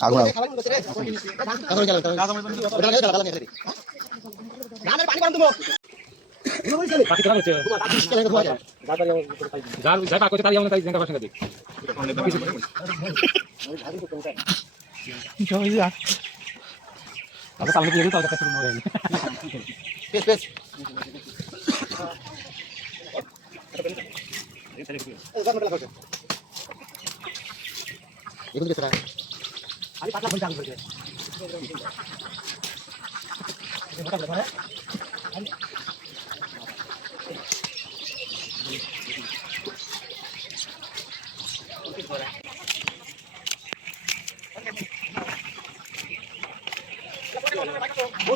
আগুন পানি গরম তুমি বাকি টাকা হচ্ছে যার যা কাজ করছে তাই আমরা তাই জেঙ্গা পাশে দিই জয় যা আচ্ছা কালকে দিয়ে দাও কাছে মরে গেল পেস পেস এগুলো কি স্যার আমি পাতলা বলছি আমি বলছি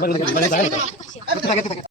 মানে মানে মানে